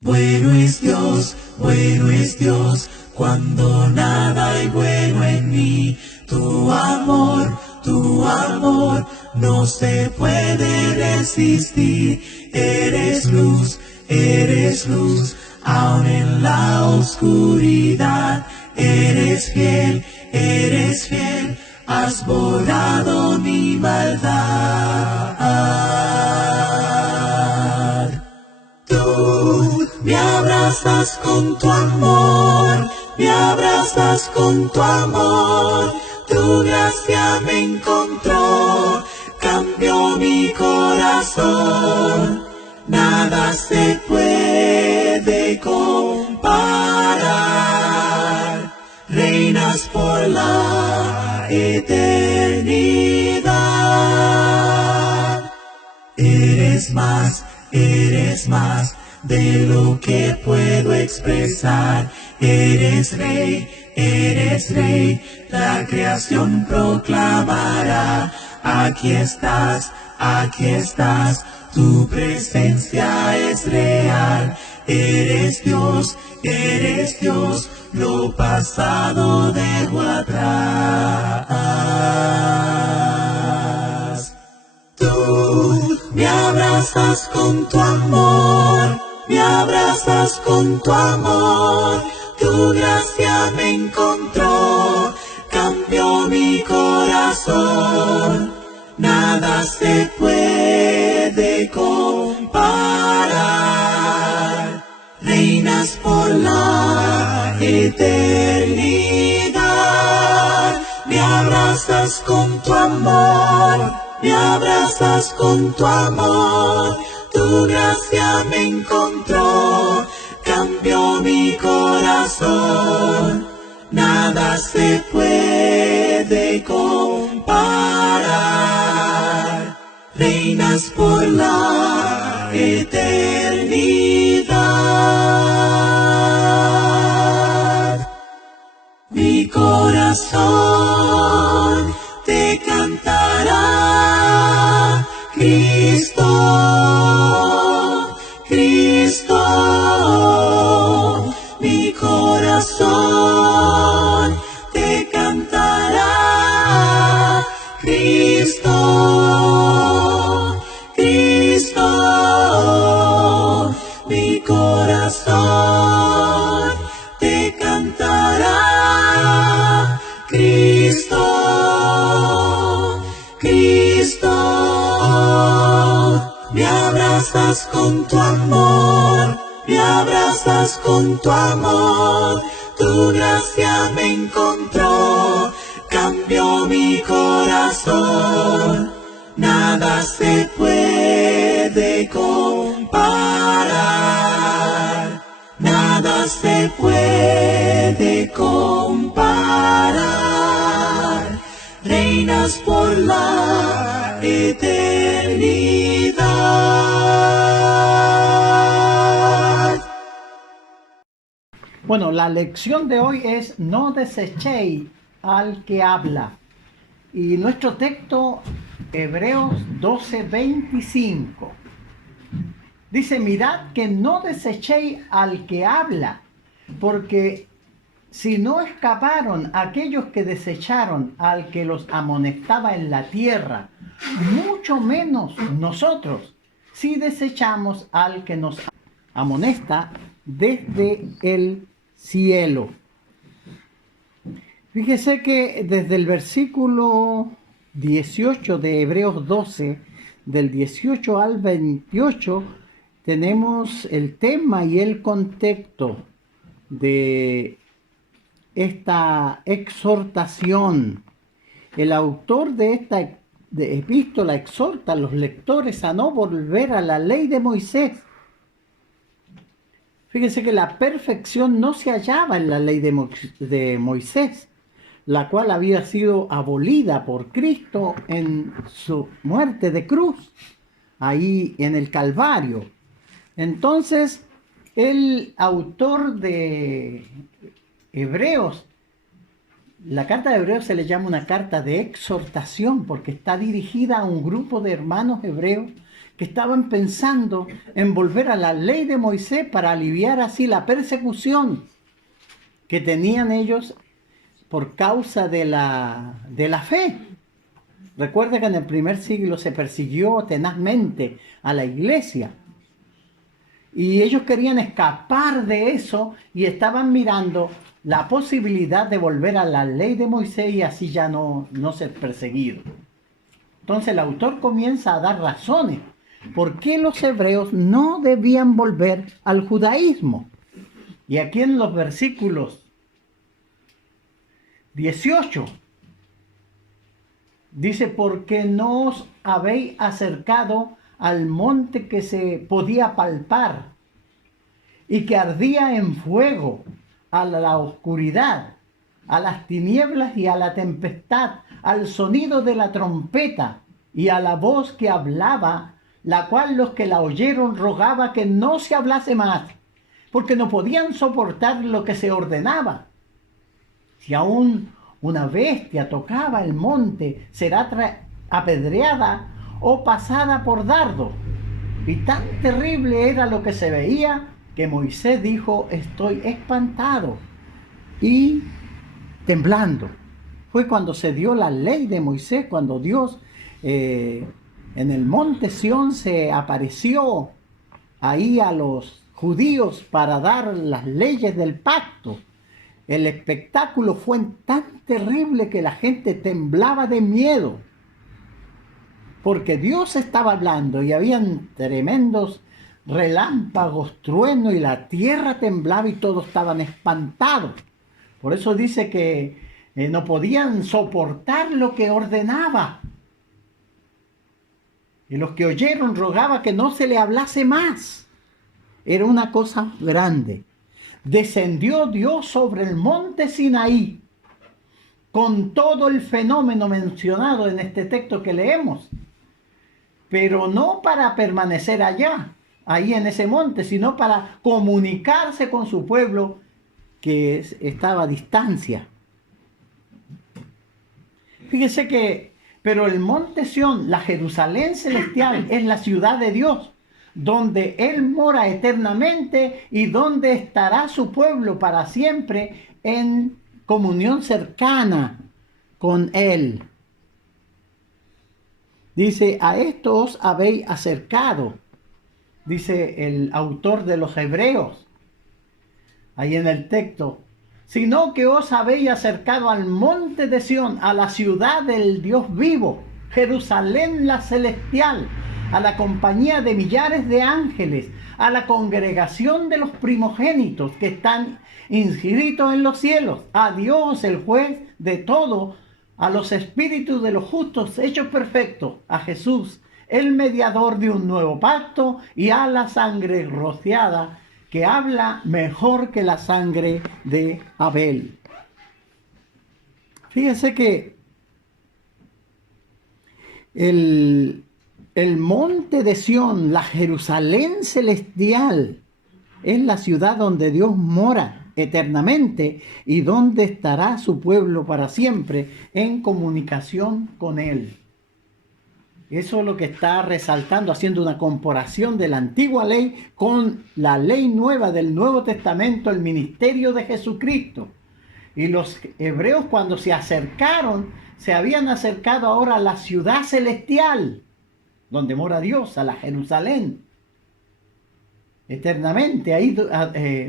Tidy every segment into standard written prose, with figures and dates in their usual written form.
bueno es Dios, cuando nada hay bueno en mí. Tu amor no se puede resistir. Eres luz, aun en la oscuridad. Eres fiel, has borrado mi maldad. Tú me abrazas con tu amor, me abrazas con tu amor. Tu gracia me encontró, cambió mi corazón. Nada se puede comparar. Reinas por la eternidad. Eres más de lo que puedo expresar. Eres rey, la creación proclamará. Aquí estás, tu presencia es real. Eres Dios, lo pasado dejo atrás. Tú me abrazas con tu amor, me abrazas con tu amor. Tu gracia me encontró, cambió mi corazón. Nada se puede comparar. Reinas por la eternidad. Me abrazas con tu amor, me abrazas con tu amor. Tu gracia me encontró, cambió mi corazón. Nada se puede comparar. Reinas por la eternidad. Mi corazón te cantará, Cristo, Cristo. Mi corazón te cantará, Cristo, Cristo. Mi corazón te cantará, Cristo, Cristo. Me abrazas con tu amor, me abrazas con tu amor. Tu gracia me encontró, cambió mi corazón. Nada se puede comparar. Nada se puede comparar. Reinas por la eternidad. Bueno, la lección de hoy es: no desechéis al que habla. Y nuestro texto, Hebreos 12:25, dice: mirad que no desechéis al que habla, porque si no escaparon aquellos que desecharon al que los amonestaba en la tierra, mucho menos nosotros, si desechamos al que nos amonesta desde el cielo. Fíjese que desde el versículo 18 de Hebreos 12, del 18 al 28, tenemos el tema y el contexto de esta exhortación. El autor de esta epístola exhorta a los lectores a no volver a la ley de Moisés. Fíjense que la perfección no se hallaba en la ley de Moisés, la cual había sido abolida por Cristo en su muerte de cruz, ahí en el Calvario. Entonces, el autor de Hebreos, la carta de Hebreos se le llama una carta de exhortación porque está dirigida a un grupo de hermanos hebreos que estaban pensando en volver a la ley de Moisés para aliviar así la persecución que tenían ellos por causa de la fe. Recuerda que en el primer siglo se persiguió tenazmente a la iglesia. Y ellos querían escapar de eso y estaban mirando la posibilidad de volver a la ley de Moisés y así ya no ser perseguidos. Entonces el autor comienza a dar razones por qué los hebreos no debían volver al judaísmo. Y aquí en los versículos 18 dice: porque no os habéis acercado al monte que se podía palpar y que ardía en fuego, a la oscuridad, a las tinieblas y a la tempestad, al sonido de la trompeta y a la voz que hablaba, la cual los que la oyeron rogaba que no se hablase más, porque no podían soportar lo que se ordenaba. Si aún una bestia tocaba el monte, será apedreada o pasada por dardo. Y tan terrible era lo que se veía que Moisés dijo: estoy espantado y temblando. Fue cuando se dio la ley de Moisés, cuando Dios en el monte Sión se apareció ahí a los judíos para dar las leyes del pacto. El espectáculo fue tan terrible que la gente temblaba de miedo, porque Dios estaba hablando y habían tremendos relámpagos, trueno, y la tierra temblaba y todos estaban espantados. Por eso dice que no podían soportar lo que ordenaba. Y los que oyeron rogaba que no se le hablase más. Era una cosa grande. Descendió Dios sobre el monte Sinaí con todo el fenómeno mencionado en este texto que leemos, pero no para permanecer allá, ahí en ese monte, sino para comunicarse con su pueblo que estaba a distancia. Fíjese que, pero el monte Sión, la Jerusalén celestial, es la ciudad de Dios, donde Él mora eternamente y donde estará su pueblo para siempre en comunión cercana con Él. Dice: a esto os habéis acercado, dice el autor de los Hebreos, ahí en el texto, sino que os habéis acercado al monte de Sión, a la ciudad del Dios vivo, Jerusalén la celestial, a la compañía de millares de ángeles, a la congregación de los primogénitos que están inscritos en los cielos, a Dios el juez de todo, a los espíritus de los justos hechos perfectos, a Jesús el mediador de un nuevo pacto, y a la sangre rociada que habla mejor que la sangre de Abel. Fíjese que el monte de Sión, la Jerusalén celestial, es la ciudad donde Dios mora eternamente y donde estará su pueblo para siempre en comunicación con Él. Eso es lo que está resaltando, haciendo una comparación de la antigua ley con la ley nueva del Nuevo Testamento, el ministerio de Jesucristo. Y los hebreos, cuando se acercaron, se habían acercado ahora a la ciudad celestial, donde mora Dios, a la Jerusalén. Eternamente, ahí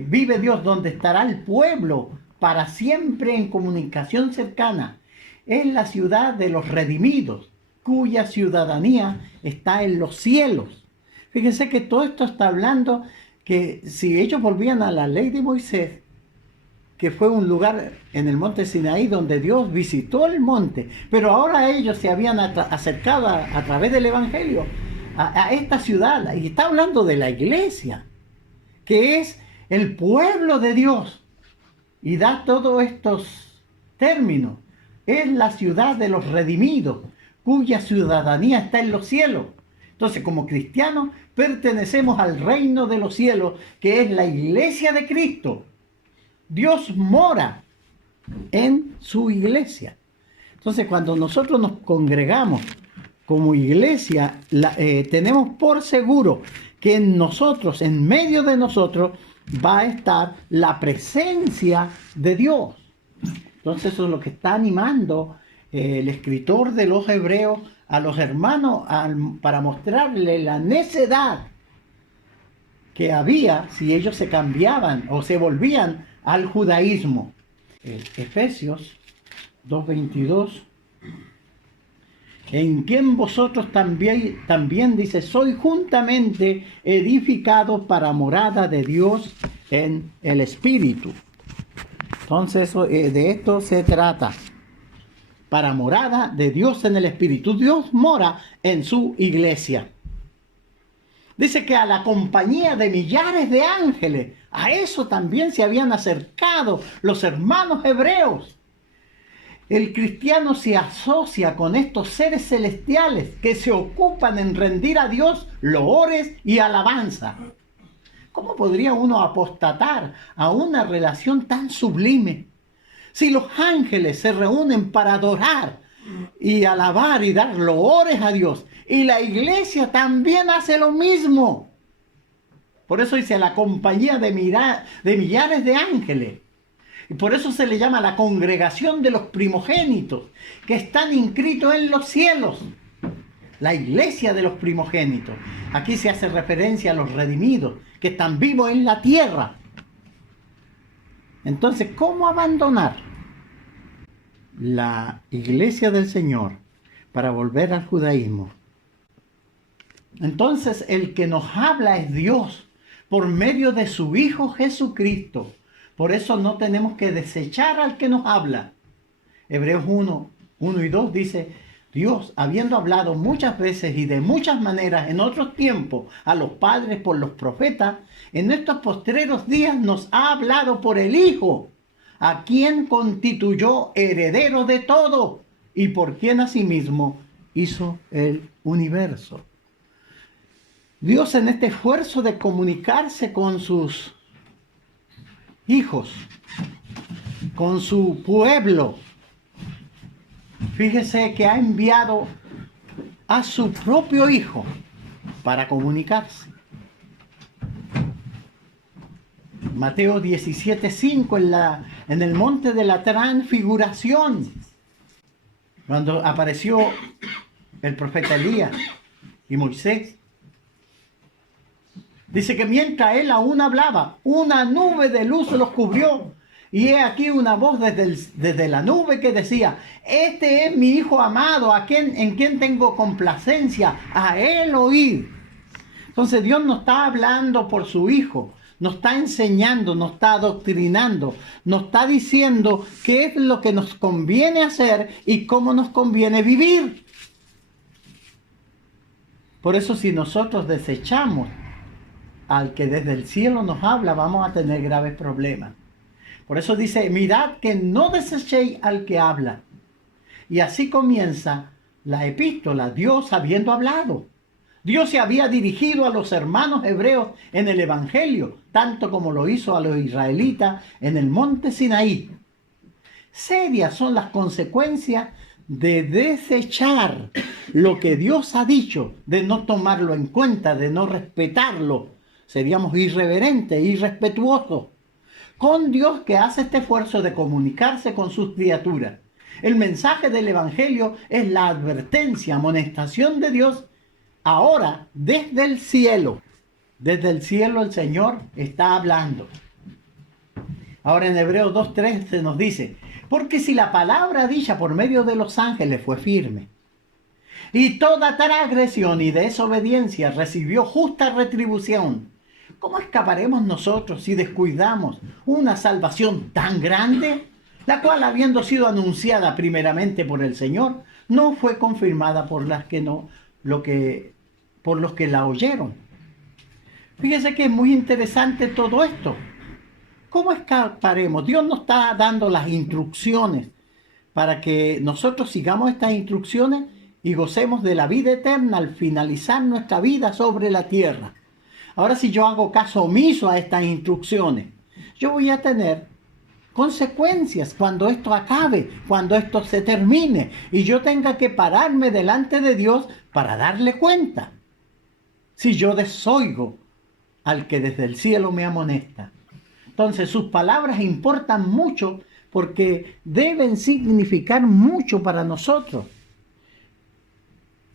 vive Dios, donde estará el pueblo para siempre en comunicación cercana. Es la ciudad de los redimidos, cuya ciudadanía está en los cielos. Fíjense que todo esto está hablando que si ellos volvían a la ley de Moisés, que fue un lugar en el monte Sinaí donde Dios visitó el monte, pero ahora ellos se habían acercado a través del Evangelio a esta ciudad, y está hablando de la iglesia, que es el pueblo de Dios, y da todos estos términos. Es la ciudad de los redimidos, cuya ciudadanía está en los cielos. Entonces, como cristianos, pertenecemos al reino de los cielos, que es la iglesia de Cristo. Dios mora en su iglesia. Entonces, cuando nosotros nos congregamos como iglesia, tenemos por seguro que en nosotros, en medio de nosotros, va a estar la presencia de Dios. Entonces eso es lo que está animando el escritor de los Hebreos a los hermanos para mostrarle la necedad que había si ellos se cambiaban o se volvían al judaísmo. Efesios 2:22, en quien vosotros también dice, sois juntamente edificados para morada de Dios en el Espíritu. Entonces de esto se trata, para morada de Dios en el Espíritu. Dios mora en su iglesia. Dice que a la compañía de millares de ángeles, a eso también se habían acercado los hermanos hebreos. El cristiano se asocia con estos seres celestiales que se ocupan en rendir a Dios loores y alabanza. ¿Cómo podría uno apostatar a una relación tan sublime? Si los ángeles se reúnen para adorar y alabar y dar loores a Dios, y la iglesia también hace lo mismo. Por eso dice la compañía de millares de ángeles. Y por eso se le llama la congregación de los primogénitos, que están inscritos en los cielos. La iglesia de los primogénitos. Aquí se hace referencia a los redimidos, que están vivos en la tierra. Entonces, ¿cómo abandonar la iglesia del Señor para volver al judaísmo? Entonces, el que nos habla es Dios, por medio de su Hijo Jesucristo. Por eso no tenemos que desechar al que nos habla. Hebreos 1 y 2 dice, Dios, habiendo hablado muchas veces y de muchas maneras en otros tiempos a los padres por los profetas, en estos postreros días nos ha hablado por el Hijo, a quien constituyó heredero de todo y por quien asimismo hizo el universo. Dios, en este esfuerzo de comunicarse con sus hijos, con su pueblo, fíjese que ha enviado a su propio Hijo para comunicarse. Mateo 17:5 en el monte de la transfiguración, cuando apareció el profeta Elías y Moisés. Dice que mientras él aún hablaba, una nube de luz los cubrió. Y he aquí una voz desde la nube que decía, este es mi Hijo amado, en quien tengo complacencia, a él oíd. Entonces Dios nos está hablando por su Hijo, nos está enseñando, nos está adoctrinando, nos está diciendo qué es lo que nos conviene hacer y cómo nos conviene vivir. Por eso si nosotros desechamos al que desde el cielo nos habla, vamos a tener graves problemas. Por eso dice, mirad que no desechéis al que habla. Y así comienza la epístola, Dios habiendo hablado. Dios se había dirigido a los hermanos hebreos en el Evangelio, tanto como lo hizo a los israelitas en el monte Sinaí. Serias son las consecuencias de desechar lo que Dios ha dicho, de no tomarlo en cuenta, de no respetarlo. Seríamos irreverentes, irrespetuosos con Dios, que hace este esfuerzo de comunicarse con sus criaturas. El mensaje del Evangelio es la advertencia, amonestación de Dios ahora desde el cielo. Desde el cielo el Señor está hablando. Ahora en Hebreos 2:3 se nos dice, porque si la palabra dicha por medio de los ángeles fue firme, y toda transgresión y desobediencia recibió justa retribución, ¿cómo escaparemos nosotros si descuidamos una salvación tan grande, la cual, habiendo sido anunciada primeramente por el Señor, no fue confirmada por los que la oyeron? Fíjese que es muy interesante todo esto. ¿Cómo escaparemos? Dios nos está dando las instrucciones para que nosotros sigamos estas instrucciones y gocemos de la vida eterna al finalizar nuestra vida sobre la tierra. Ahora, si yo hago caso omiso a estas instrucciones, yo voy a tener consecuencias cuando esto acabe, cuando esto se termine y yo tenga que pararme delante de Dios para darle cuenta. Si yo desoigo al que desde el cielo me amonesta. Entonces sus palabras importan mucho porque deben significar mucho para nosotros.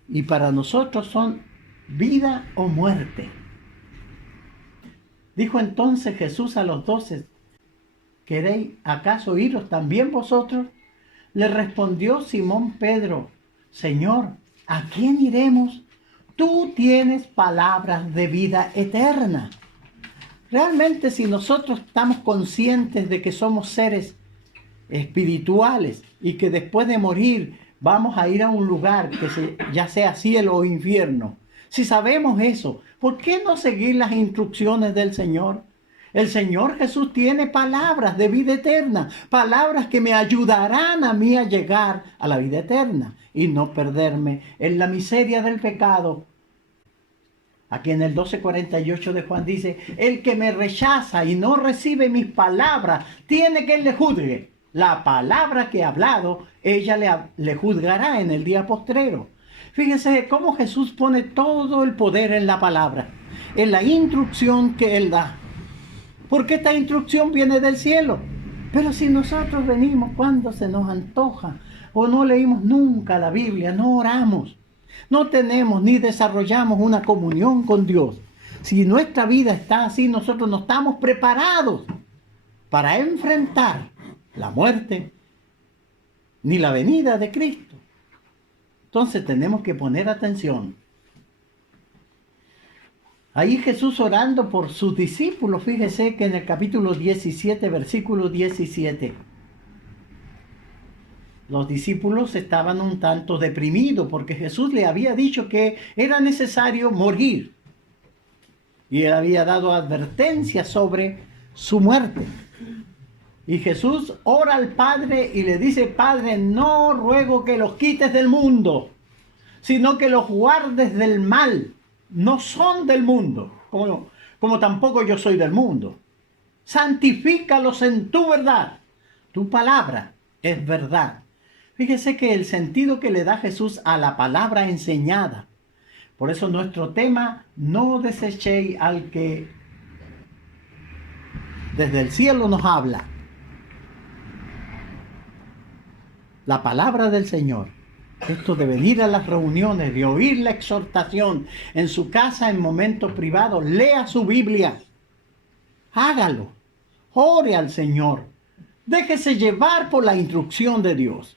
Y para nosotros son vida o muerte. Dijo entonces Jesús a los 12, ¿queréis acaso iros también vosotros? Le respondió Simón Pedro, Señor, ¿a quién iremos? Tú tienes palabras de vida eterna. Realmente, si nosotros estamos conscientes de que somos seres espirituales y que después de morir vamos a ir a un lugar ya sea cielo o infierno, si sabemos eso, ¿por qué no seguir las instrucciones del Señor? El Señor Jesús tiene palabras de vida eterna, palabras que me ayudarán a mí a llegar a la vida eterna y no perderme en la miseria del pecado. Aquí en el 12:48 de Juan dice, el que me rechaza y no recibe mis palabras, tiene que le juzgue. La palabra que he hablado, ella le juzgará en el día postrero. Fíjense cómo Jesús pone todo el poder en la palabra, en la instrucción que Él da. Porque esta instrucción viene del cielo. Pero si nosotros venimos cuando se nos antoja, o no leímos nunca la Biblia, no oramos, no tenemos ni desarrollamos una comunión con Dios. Si nuestra vida está así, nosotros no estamos preparados para enfrentar la muerte ni la venida de Cristo. Entonces tenemos que poner atención. Ahí Jesús orando por sus discípulos, fíjese que en el capítulo 17, versículo 17, los discípulos estaban un tanto deprimidos porque Jesús le había dicho que era necesario morir. Y él había dado advertencia sobre su muerte. Y Jesús ora al Padre y le dice, Padre, no ruego que los quites del mundo, sino que los guardes del mal. No son del mundo, como tampoco yo soy del mundo. Santifícalos en tu verdad. Tu palabra es verdad. Fíjese que el sentido que le da Jesús a la palabra enseñada. Por eso nuestro tema, no desechéis al que desde el cielo nos habla. La palabra del Señor. Esto de venir a las reuniones, de oír la exhortación en su casa en momentos privados, lea su Biblia. Hágalo. Ore al Señor. Déjese llevar por la instrucción de Dios.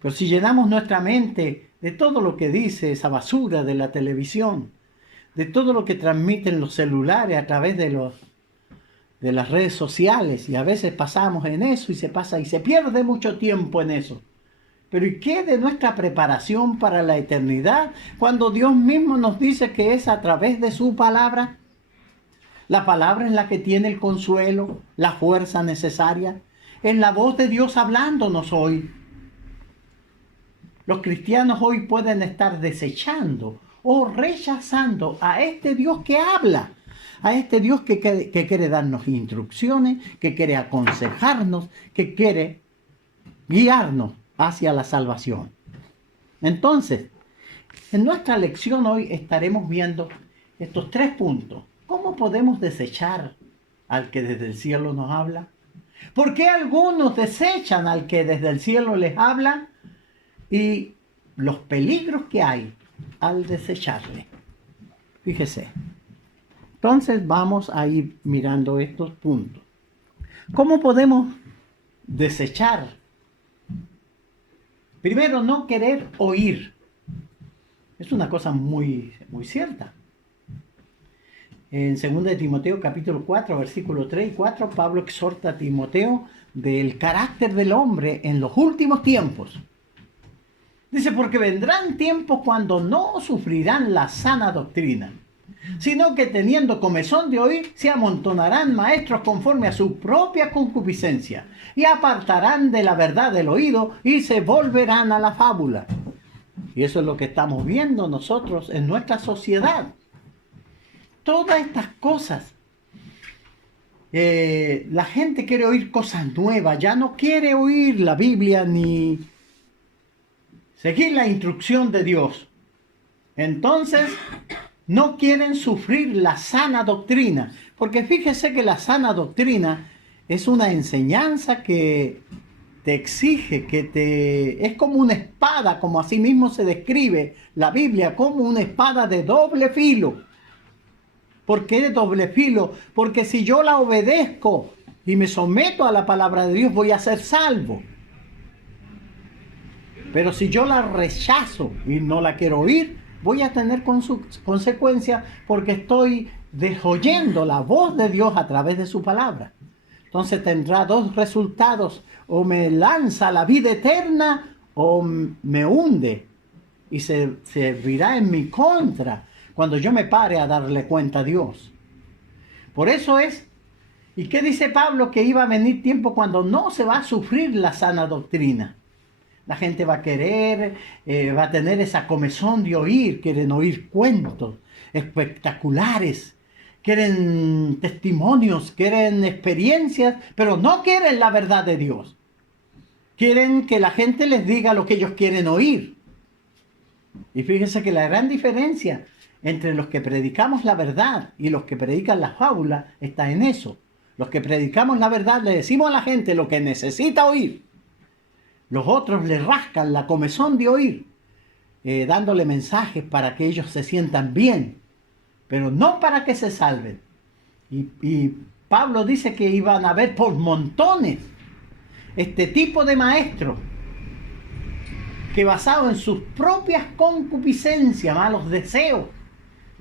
Pero si llenamos nuestra mente de todo lo que dice esa basura de la televisión, de todo lo que transmiten los celulares a través de las redes sociales, y a veces pasamos en eso y se pierde mucho tiempo en eso. Pero ¿y qué de nuestra preparación para la eternidad cuando Dios mismo nos dice que es a través de su palabra? La palabra es la que tiene el consuelo, la fuerza necesaria. Es la voz de Dios hablándonos hoy. Los cristianos hoy pueden estar desechando o rechazando a este Dios que habla, a este Dios que quiere darnos instrucciones, que quiere aconsejarnos, que quiere guiarnos hacia la salvación. Entonces, en nuestra lección hoy estaremos viendo estos 3 puntos. ¿Cómo podemos desechar al que desde el cielo nos habla? ¿Por qué algunos desechan al que desde el cielo les habla? Y los peligros que hay al desecharle. Fíjese. Entonces vamos a ir mirando estos puntos. ¿Cómo podemos desechar? Primero, no querer oír. Es una cosa muy, muy cierta. En 2 de Timoteo capítulo 4, versículo 3 y 4, Pablo exhorta a Timoteo del carácter del hombre en los últimos tiempos. Dice, porque vendrán tiempos cuando no sufrirán la sana doctrina, sino que teniendo comezón de oír, se amontonarán maestros conforme a su propia concupiscencia, y apartarán de la verdad del oído, y se volverán a la fábula. Y eso es lo que estamos viendo nosotros en nuestra sociedad. Todas estas cosas La gente quiere oír cosas nuevas, ya no quiere oír la Biblia ni seguir la instrucción de Dios. Entonces, no quieren sufrir la sana doctrina, porque fíjese que la sana doctrina es una enseñanza que te exige, es como una espada, como así mismo se describe la Biblia, como una espada de doble filo. ¿Por qué de doble filo? Porque si yo la obedezco y me someto a la palabra de Dios, voy a ser salvo. Pero si yo la rechazo y no la quiero oír, voy a tener consecuencias porque estoy desoyendo la voz de Dios a través de su palabra. Entonces tendrá dos resultados: o me lanza a la vida eterna o me hunde y se servirá en mi contra cuando yo me pare a darle cuenta a Dios. Por eso es, ¿y qué dice Pablo? Que iba a venir tiempo cuando no se va a sufrir la sana doctrina. La gente va a querer, va a tener esa comezón de oír, quieren oír cuentos espectaculares, quieren testimonios, quieren experiencias, pero no quieren la verdad de Dios. Quieren que la gente les diga lo que ellos quieren oír. Y fíjense que la gran diferencia entre los que predicamos la verdad y los que predican la fábula está en eso. Los que predicamos la verdad le decimos a la gente lo que necesita oír. Los otros le rascan la comezón de oír, dándole mensajes para que ellos se sientan bien, pero no para que se salven. Y Pablo dice que iban a haber por montones este tipo de maestros que, basado en sus propias concupiscencias, malos deseos,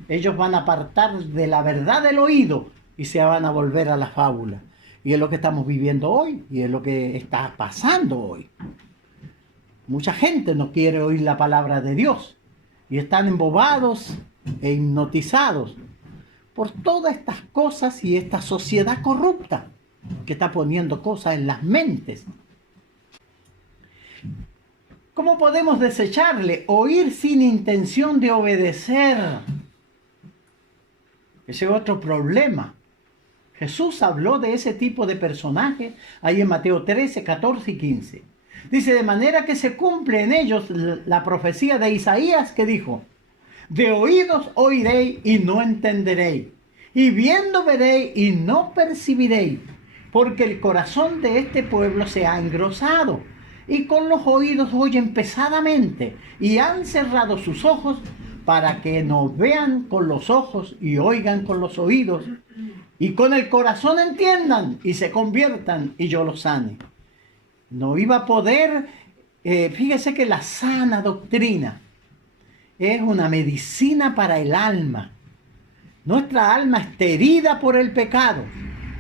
ellos van a apartar de la verdad del oído y se van a volver a la fábula. Y es lo que estamos viviendo hoy, y es lo que está pasando hoy. Mucha gente no quiere oír la palabra de Dios y están embobados e hipnotizados por todas estas cosas y esta sociedad corrupta que está poniendo cosas en las mentes. ¿Cómo podemos desecharle? Oír sin intención de obedecer. Ese es otro problema. Jesús habló de ese tipo de personajes ahí en Mateo 13, 14 y 15. Dice: de manera que se cumple en ellos la profecía de Isaías que dijo: de oídos oiréis y no entenderéis, y viendo veréis y no percibiréis, porque el corazón de este pueblo se ha engrosado, y con los oídos oyen pesadamente, y han cerrado sus ojos para que no vean con los ojos y oigan con los oídos, y con el corazón entiendan y se conviertan y yo los sane. No iba a poder, fíjese que la sana doctrina es una medicina para el alma. Nuestra alma está herida por el pecado.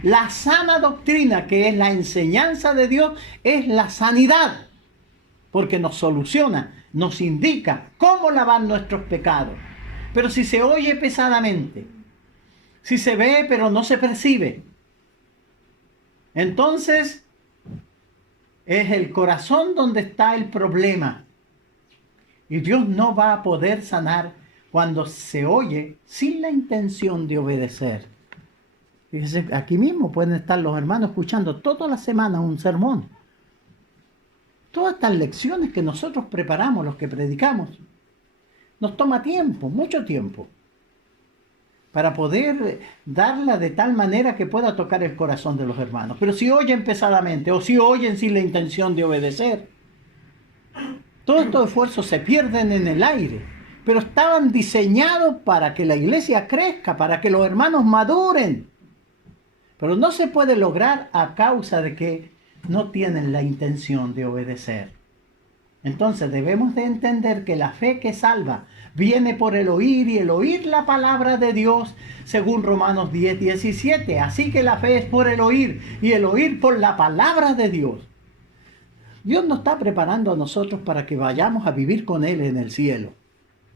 La sana doctrina, que es la enseñanza de Dios, es la sanidad, porque nos soluciona, nos indica cómo lavar nuestros pecados. Pero si se oye pesadamente, si se ve pero no se percibe, entonces es el corazón donde está el problema. Y Dios no va a poder sanar cuando se oye sin la intención de obedecer. Fíjense, aquí mismo pueden estar los hermanos escuchando toda la semana un sermón. Todas estas lecciones que nosotros preparamos, los que predicamos, nos toma tiempo, mucho tiempo, para poder darla de tal manera que pueda tocar el corazón de los hermanos. Pero si oyen pesadamente o si oyen sin la intención de obedecer, todos estos esfuerzos se pierden en el aire, pero estaban diseñados para que la iglesia crezca, para que los hermanos maduren. Pero no se puede lograr a causa de que no tienen la intención de obedecer. Entonces debemos de entender que la fe que salva viene por el oír, y el oír la palabra de Dios, según Romanos 10, 17. Así que la fe es por el oír, y el oír por la palabra de Dios. Dios nos está preparando a nosotros para que vayamos a vivir con Él en el cielo.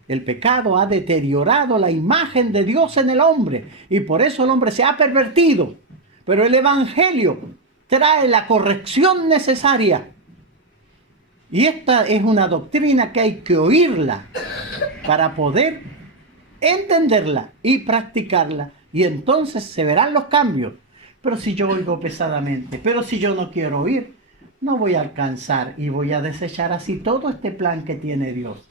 El pecado ha deteriorado la imagen de Dios en el hombre, y por eso el hombre se ha pervertido. Pero el Evangelio trae la corrección necesaria. Y esta es una doctrina que hay que oírla para poder entenderla y practicarla. Y entonces se verán los cambios. Pero si yo oigo pesadamente, pero si yo no quiero oír, no voy a alcanzar y voy a desechar así todo este plan que tiene Dios.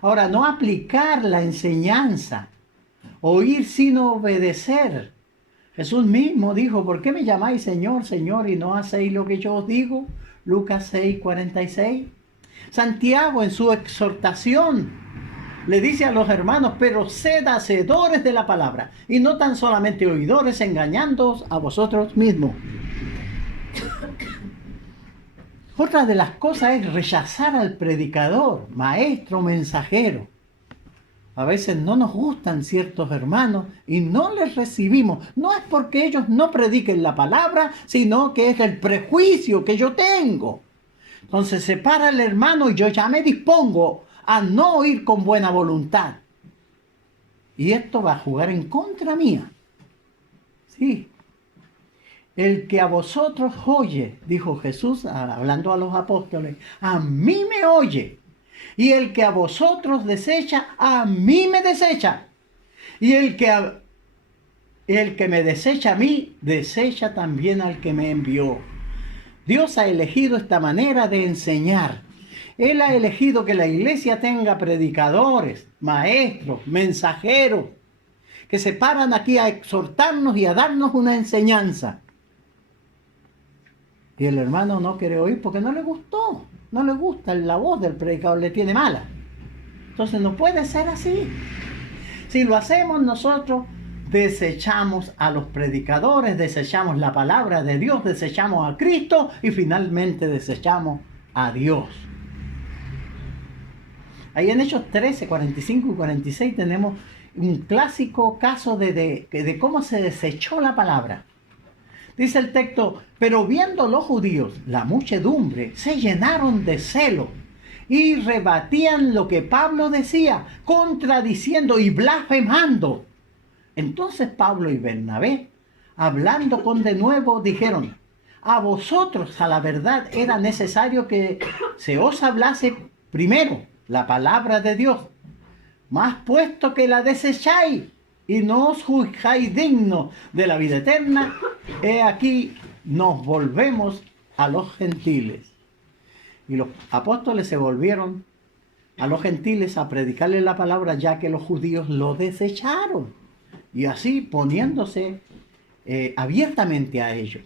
Ahora, no aplicar la enseñanza, oír sin obedecer. Jesús mismo dijo, ¿por qué me llamáis Señor, Señor y no hacéis lo que yo os digo? Lucas 6:46. Santiago en su exhortación le dice a los hermanos, pero sed hacedores de la palabra y no tan solamente oidores, engañándoos a vosotros mismos. Otra de las cosas es rechazar al predicador, maestro, mensajero. A veces no nos gustan ciertos hermanos y no les recibimos. No es porque ellos no prediquen la palabra, sino que es el prejuicio que yo tengo. Entonces se para el hermano y yo ya me dispongo a no ir con buena voluntad. Y esto va a jugar en contra mía. Sí. El que a vosotros oye, dijo Jesús, hablando a los apóstoles, a mí me oye. Y el que a vosotros desecha, a mí me desecha. Y el que me desecha a mí, desecha también al que me envió. Dios ha elegido esta manera de enseñar. Él ha elegido que la iglesia tenga predicadores, maestros, mensajeros, que se paran aquí a exhortarnos y a darnos una enseñanza. Y el hermano no quiere oír porque no le gustó. No le gusta la voz del predicador, le tiene mala. Entonces no puede ser así. Si lo hacemos nosotros, desechamos a los predicadores, desechamos la palabra de Dios, desechamos a Cristo y finalmente desechamos a Dios. Ahí en Hechos 13, 45 y 46 tenemos un clásico caso de cómo se desechó la palabra. Dice el texto, pero viendo los judíos, la muchedumbre, se llenaron de celo y rebatían lo que Pablo decía, contradiciendo y blasfemando. Entonces Pablo y Bernabé, hablando con denuedo, dijeron, a vosotros a la verdad era necesario que se os hablase primero la palabra de Dios, mas puesto que la desecháis y no os juzgáis dignos de la vida eterna, he aquí nos volvemos a los gentiles. Y los apóstoles se volvieron a los gentiles a predicarles la palabra, ya que los judíos lo desecharon. Y así poniéndose abiertamente a ellos.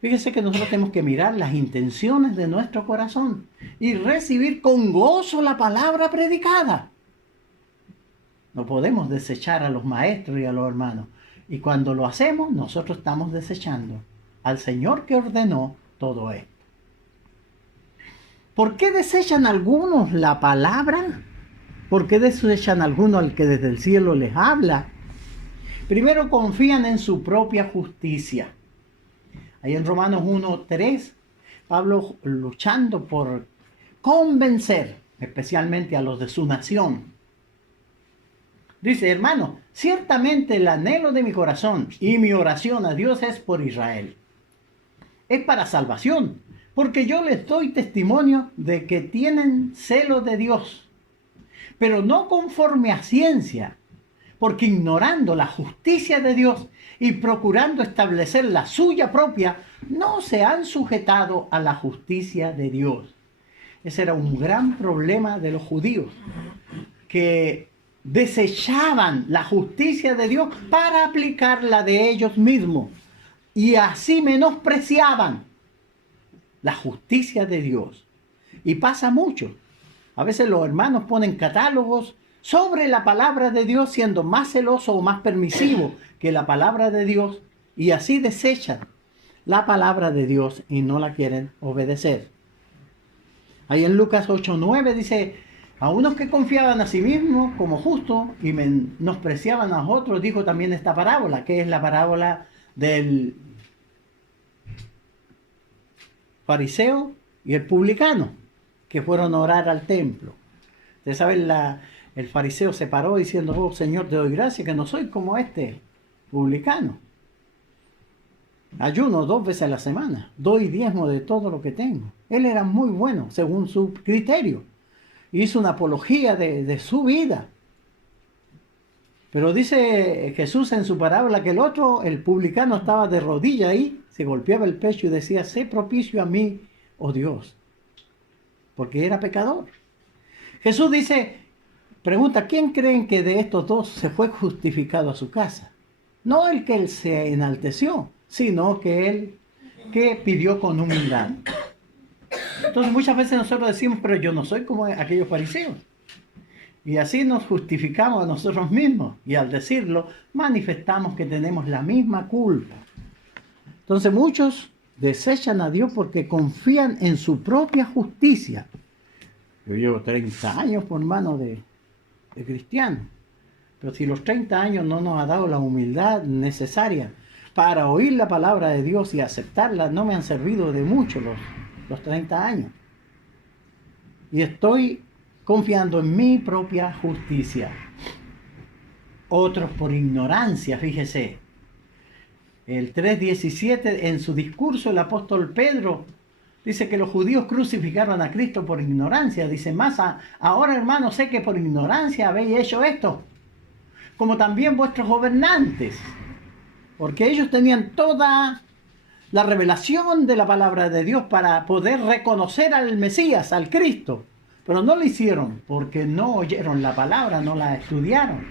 Fíjese que nosotros tenemos que mirar las intenciones de nuestro corazón y recibir con gozo la palabra predicada. No podemos desechar a los maestros y a los hermanos. Y cuando lo hacemos, nosotros estamos desechando al Señor que ordenó todo esto. ¿Por qué desechan algunos la palabra? ¿Por qué desechan algunos al que desde el cielo les habla? Primero confían en su propia justicia. Ahí en Romanos 1:3, Pablo luchando por convencer, especialmente a los de su nación. Dice, hermano, ciertamente el anhelo de mi corazón y mi oración a Dios es por Israel. Es para salvación, porque yo les doy testimonio de que tienen celo de Dios, pero no conforme a ciencia, porque ignorando la justicia de Dios y procurando establecer la suya propia, no se han sujetado a la justicia de Dios. Ese era un gran problema de los judíos, que desechaban la justicia de Dios para aplicarla de ellos mismos y así menospreciaban la justicia de Dios. Y pasa mucho. A veces los hermanos ponen catálogos sobre la palabra de Dios, siendo más celoso o más permisivo que la palabra de Dios, y así desechan la palabra de Dios y no la quieren obedecer. Ahí en Lucas 8:9 dice, a unos que confiaban a sí mismos como justos y menospreciaban a otros, dijo también esta parábola, que es la parábola del fariseo y el publicano, que fueron a orar al templo. Ustedes saben, el fariseo se paró diciendo, oh Señor, te doy gracias que no soy como este publicano. Ayuno 2 veces a la semana, doy diezmo de todo lo que tengo. Él era muy bueno según su criterio. Hizo una apología de su vida. Pero dice Jesús en su parábola que el otro, el publicano, estaba de rodilla ahí, se golpeaba el pecho y decía, sé propicio a mí, oh Dios, porque era pecador. Jesús dice, pregunta, ¿quién creen que de estos dos se fue justificado a su casa? No el que él se enalteció, sino que él que pidió con humildad. Entonces muchas veces nosotros decimos, pero yo no soy como aquellos fariseos. Y así nos justificamos a nosotros mismos. Y al decirlo, manifestamos que tenemos la misma culpa. Entonces muchos desechan a Dios porque confían en su propia justicia. Yo llevo 30 años por mano de cristiano. Pero si los 30 años no nos ha dado la humildad necesaria para oír la palabra de Dios y aceptarla, no me han servido de mucho los 30 años. Y estoy confiando en mi propia justicia. Otros por ignorancia, fíjese. El 3:17, en su discurso, el apóstol Pedro dice que los judíos crucificaron a Cristo por ignorancia. Dice, más ahora, hermanos, sé que por ignorancia habéis hecho esto, como también vuestros gobernantes, porque ellos tenían toda la revelación de la palabra de Dios para poder reconocer al Mesías, al Cristo, pero no lo hicieron porque no oyeron la palabra, no la estudiaron.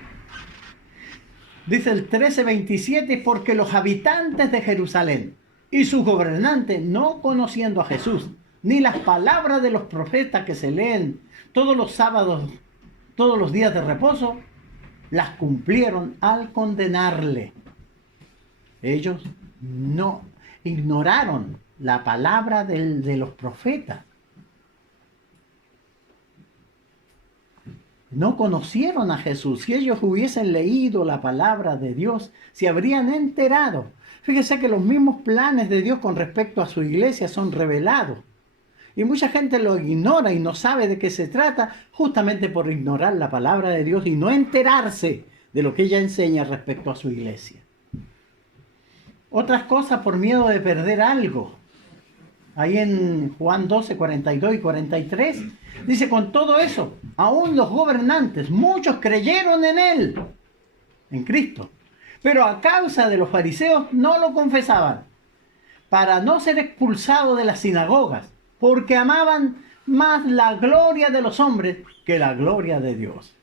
Dice el 13:27, porque los habitantes de Jerusalén y sus gobernantes, no conociendo a Jesús, ni las palabras de los profetas que se leen todos los sábados, todos los días de reposo, las cumplieron al condenarle. Ellos no ignoraron la palabra de los profetas. No conocieron a Jesús. Si ellos hubiesen leído la palabra de Dios, se habrían enterado. Fíjese que los mismos planes de Dios con respecto a su iglesia son revelados. Y mucha gente lo ignora y no sabe de qué se trata, justamente por ignorar la palabra de Dios y no enterarse de lo que ella enseña respecto a su iglesia. Otras cosas por miedo de perder algo. Ahí en Juan 12, 42 y 43, dice, con todo eso, aún los gobernantes, muchos creyeron en él, en Cristo. Pero a causa de los fariseos no lo confesaban, para no ser expulsados de las sinagogas, porque amaban más la gloria de los hombres que la gloria de Dios.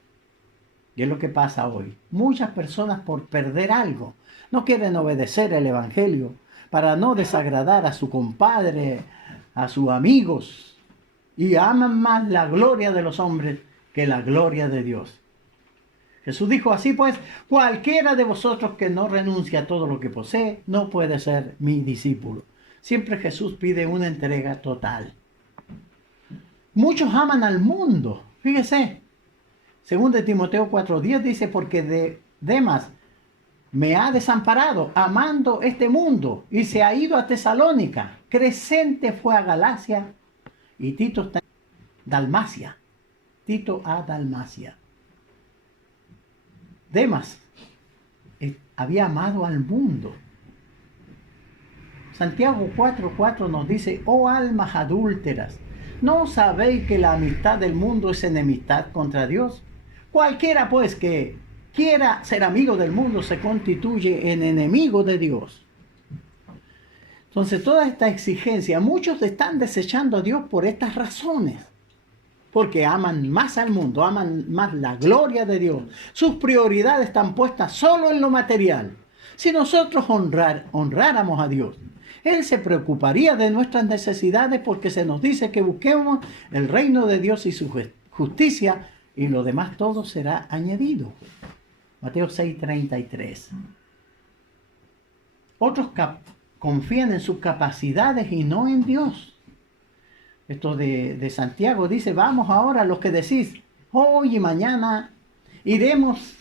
Y es lo que pasa hoy. Muchas personas, por perder algo, no quieren obedecer el evangelio para no desagradar a su compadre, a sus amigos, y aman más la gloria de los hombres que la gloria de Dios. Jesús dijo, así pues, cualquiera de vosotros que no renuncie a todo lo que posee, no puede ser mi discípulo. Siempre Jesús pide una entrega total. Muchos aman al mundo. Fíjese, según de Timoteo 4:10 dice, porque Demas me ha desamparado, amando este mundo, y se ha ido a Tesalónica. Crescente fue a Galacia, y Tito está en Dalmacia. Tito a Dalmacia. Demas había amado al mundo. Santiago 4:4 nos dice, oh almas adúlteras, ¿no sabéis que la amistad del mundo es enemistad contra Dios? Cualquiera pues que quiera ser amigo del mundo se constituye en enemigo de Dios. Entonces toda esta exigencia, muchos están desechando a Dios por estas razones. Porque aman más al mundo, aman más la gloria de Dios. Sus prioridades están puestas solo en lo material. Si nosotros honráramos a Dios, Él se preocuparía de nuestras necesidades porque se nos dice que busquemos el reino de Dios y su justicia y lo demás todo será añadido. Mateo 6:33. Otros confían en sus capacidades y no en Dios. Esto de Santiago dice, vamos ahora los que decís, hoy y mañana iremos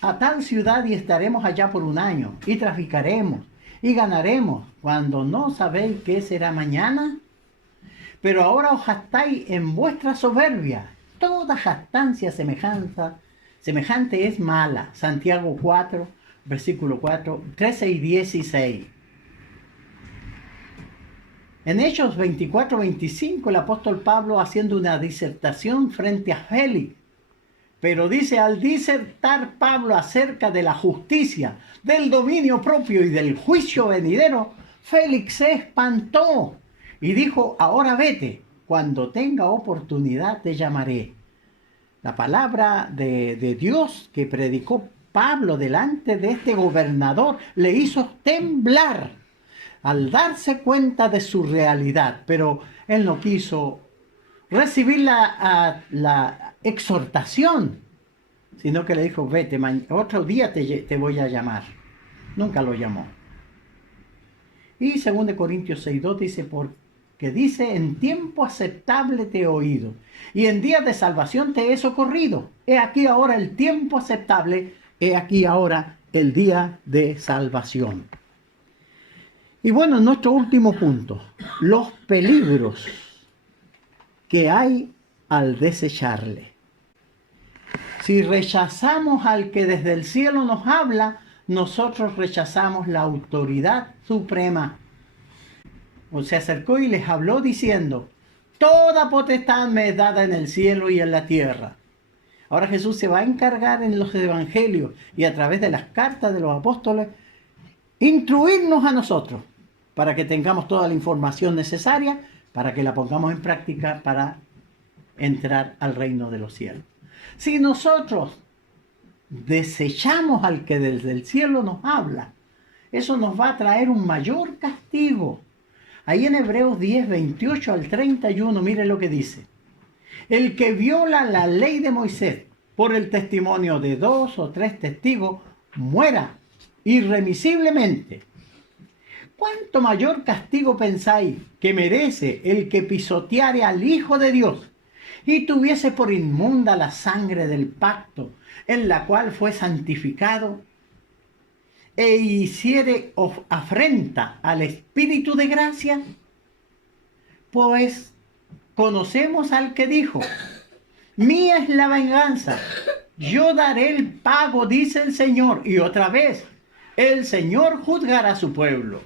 a tal ciudad y estaremos allá por un año, y traficaremos, y ganaremos, cuando no sabéis qué será mañana. Pero ahora os jactáis en vuestra soberbia. Toda jactancia semejante es mala. Santiago 4, versículo 4, 13 y 16. En Hechos 24-25, el apóstol Pablo, haciendo una disertación frente a Félix, Pero dice, al disertar Pablo acerca de la justicia, del dominio propio y del juicio venidero, Félix se espantó y dijo, ahora vete, cuando tenga oportunidad te llamaré. La palabra de Dios que predicó Pablo delante de este gobernador le hizo temblar al darse cuenta de su realidad, pero él no quiso recibir la exhortación, sino que le dijo, vete, otro día te voy a llamar. Nunca lo llamó. Y 2 Corintios 6:2 dice, porque dice, en tiempo aceptable te he oído, y en días de salvación te he socorrido. He aquí ahora el tiempo aceptable, he aquí ahora el día de salvación. Y bueno, nuestro último punto, los peligros que hay al desecharle. Si rechazamos al que desde el cielo nos habla, nosotros rechazamos la autoridad suprema. O se acercó y les habló diciendo, toda potestad me es dada en el cielo y en la tierra. Ahora Jesús se va a encargar en los evangelios y a través de las cartas de los apóstoles, instruirnos a nosotros para que tengamos toda la información necesaria, para que la pongamos en práctica para entrar al reino de los cielos. Si nosotros desechamos al que desde el cielo nos habla, eso nos va a traer un mayor castigo. Ahí en Hebreos 10, 28 al 31, mire lo que dice. El que viola la ley de Moisés por el testimonio de 2 o 3 testigos, muera irremisiblemente. ¿Cuánto mayor castigo pensáis que merece el que pisoteare al Hijo de Dios y tuviese por inmunda la sangre del pacto, en la cual fue santificado, e hiciere afrenta al Espíritu de gracia? Pues conocemos al que dijo, mía es la venganza, yo daré el pago, dice el Señor. Y otra vez, el Señor juzgará a su pueblo.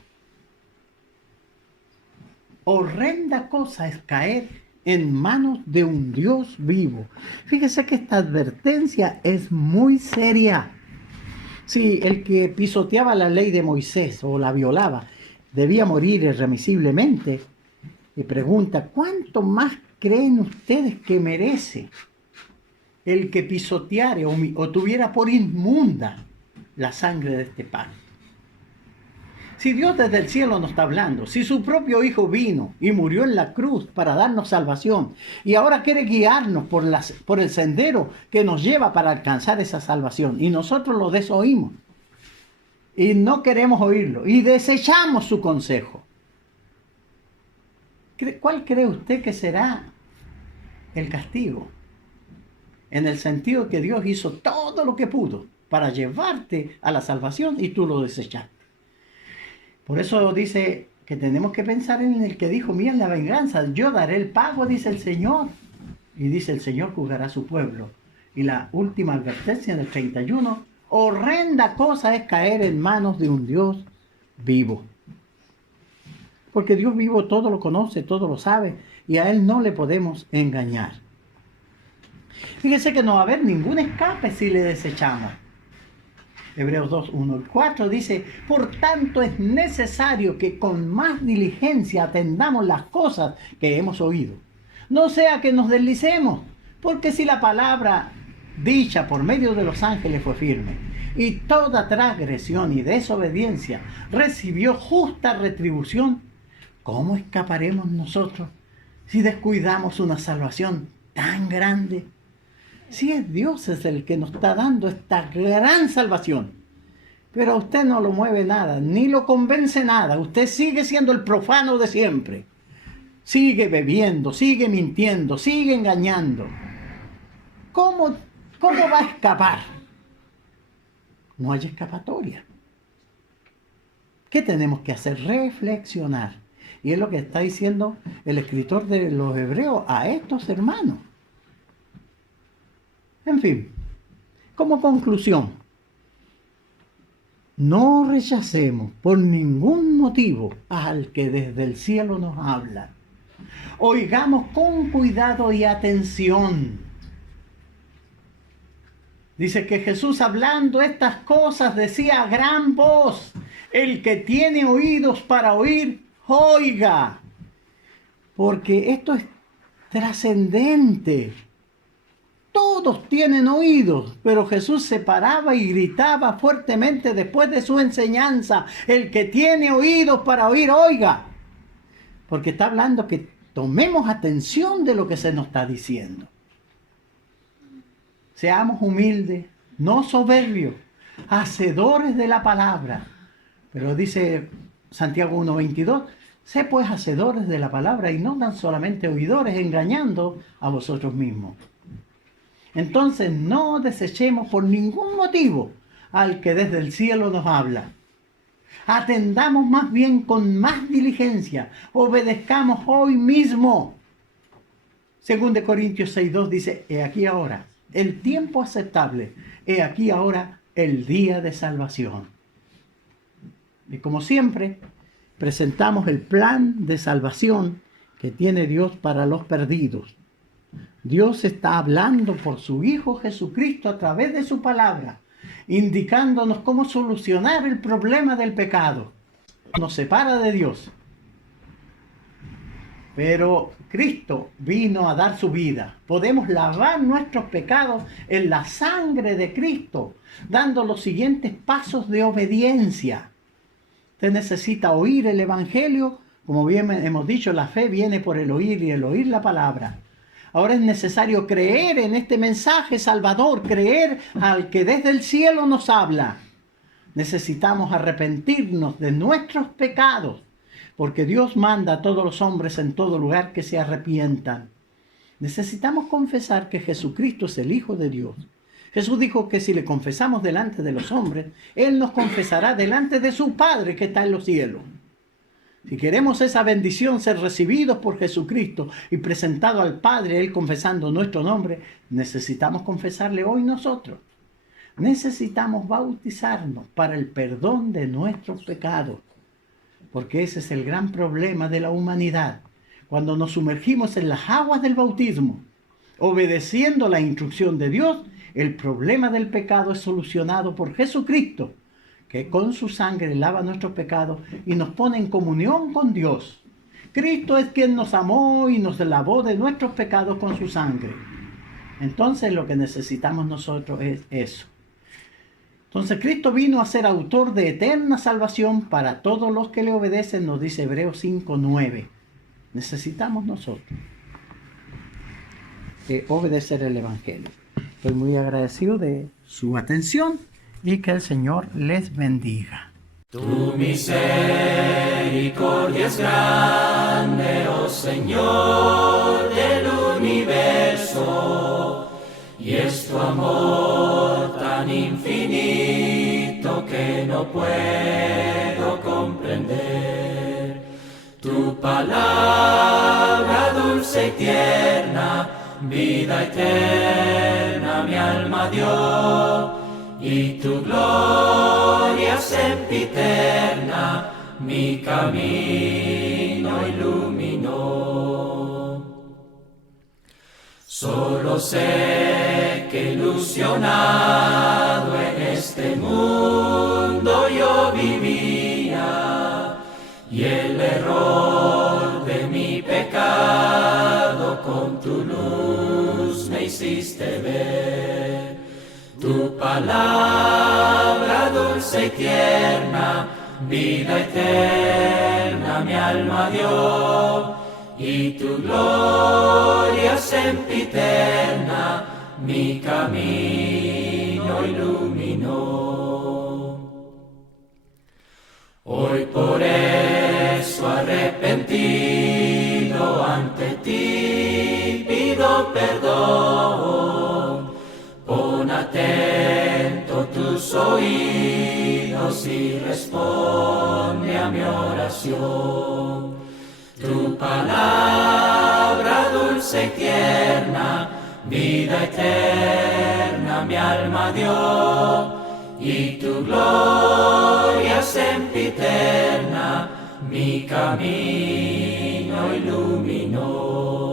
Horrenda cosa es caer en manos de un Dios vivo. Fíjese que esta advertencia es muy seria. Si el que pisoteaba la ley de Moisés o la violaba debía morir irremisiblemente, y pregunta, ¿cuánto más creen ustedes que merece el que pisoteare o tuviera por inmunda la sangre de este pacto? Si Dios desde el cielo nos está hablando, si su propio Hijo vino y murió en la cruz para darnos salvación y ahora quiere guiarnos por el sendero que nos lleva para alcanzar esa salvación, y nosotros lo desoímos y no queremos oírlo y desechamos su consejo, ¿cuál cree usted que será el castigo? En el sentido que Dios hizo todo lo que pudo para llevarte a la salvación y tú lo desechaste. Por eso dice que tenemos que pensar en el que dijo, mía es la venganza, yo daré el pago, dice el Señor. Y dice, el Señor juzgará a su pueblo. Y la última advertencia del 31, horrenda cosa es caer en manos de un Dios vivo. Porque Dios vivo todo lo conoce, todo lo sabe, y a Él no le podemos engañar. Fíjese que no va a haber ningún escape si le desechamos. Hebreos 2, 1 y 4 dice, por tanto es necesario que con más diligencia atendamos las cosas que hemos oído. No sea que nos deslicemos, porque si la palabra dicha por medio de los ángeles fue firme, y toda transgresión y desobediencia recibió justa retribución, ¿cómo escaparemos nosotros si descuidamos una salvación tan grande? Si es Dios es el que nos está dando esta gran salvación, pero a usted no lo mueve nada, ni lo convence nada, usted sigue siendo el profano de siempre, sigue bebiendo, sigue mintiendo, sigue engañando. ¿Cómo va a escapar? No hay escapatoria. ¿Qué tenemos que hacer? Reflexionar. Y es lo que está diciendo el escritor de los Hebreos a estos hermanos. En fin, como conclusión, no rechacemos por ningún motivo al que desde el cielo nos habla. Oigamos con cuidado y atención. Dice que Jesús, hablando estas cosas, decía a gran voz: el que tiene oídos para oír, oiga. Porque esto es trascendente. Todos tienen oídos, pero Jesús se paraba y gritaba fuertemente después de su enseñanza: el que tiene oídos para oír, oiga. Porque está hablando que tomemos atención de lo que se nos está diciendo. Seamos humildes, no soberbios, hacedores de la palabra. Pero dice Santiago 1:22, sé pues hacedores de la palabra y no tan solamente oidores, engañando a vosotros mismos. Entonces no desechemos por ningún motivo al que desde el cielo nos habla. Atendamos más bien con más diligencia, obedezcamos hoy mismo. 2 Corintios 6:2 dice: he aquí ahora el tiempo aceptable, he aquí ahora el día de salvación. Y como siempre, presentamos el plan de salvación que tiene Dios para los perdidos. Dios está hablando por su Hijo Jesucristo a través de su palabra, indicándonos cómo solucionar el problema del pecado. Nos separa de Dios. Pero Cristo vino a dar su vida. Podemos lavar nuestros pecados en la sangre de Cristo, dando los siguientes pasos de obediencia. Usted necesita oír el Evangelio. Como bien hemos dicho, la fe viene por el oír y el oír la palabra. Ahora es necesario creer en este mensaje salvador, creer al que desde el cielo nos habla. Necesitamos arrepentirnos de nuestros pecados, porque Dios manda a todos los hombres en todo lugar que se arrepientan. Necesitamos confesar que Jesucristo es el Hijo de Dios. Jesús dijo que si le confesamos delante de los hombres, Él nos confesará delante de su Padre que está en los cielos. Si queremos esa bendición, ser recibidos por Jesucristo y presentado al Padre, Él confesando nuestro nombre, necesitamos confesarle hoy nosotros. Necesitamos bautizarnos para el perdón de nuestros pecados, porque ese es el gran problema de la humanidad. Cuando nos sumergimos en las aguas del bautismo, obedeciendo la instrucción de Dios, el problema del pecado es solucionado por Jesucristo, que con su sangre lava nuestros pecados y nos pone en comunión con Dios. Cristo es quien nos amó y nos lavó de nuestros pecados con su sangre. Entonces lo que necesitamos nosotros es eso. Entonces Cristo vino a ser autor de eterna salvación para todos los que le obedecen, nos dice Hebreos 5:9. Necesitamos nosotros obedecer el Evangelio. Estoy muy agradecido de su atención y que el Señor les bendiga. Tu misericordia es grande, oh Señor del universo, y es tu amor tan infinito que no puedo comprender. Tu palabra dulce y tierna, vida eterna mi alma dio, y tu gloria sempiterna mi camino iluminó. Solo sé que ilusionado en este mundo yo vivía, y el error de mi pecado con tu luz me hiciste ver. Tu palabra dulce y tierna, vida eterna mi alma dio, y tu gloria sempiterna mi camino iluminó. Hoy por eso arrepentido ante ti pido perdón. Pon atento tus oídos y responde a mi oración. Tu palabra dulce y tierna, vida eterna mi alma dio, y tu gloria sempiterna mi camino iluminó.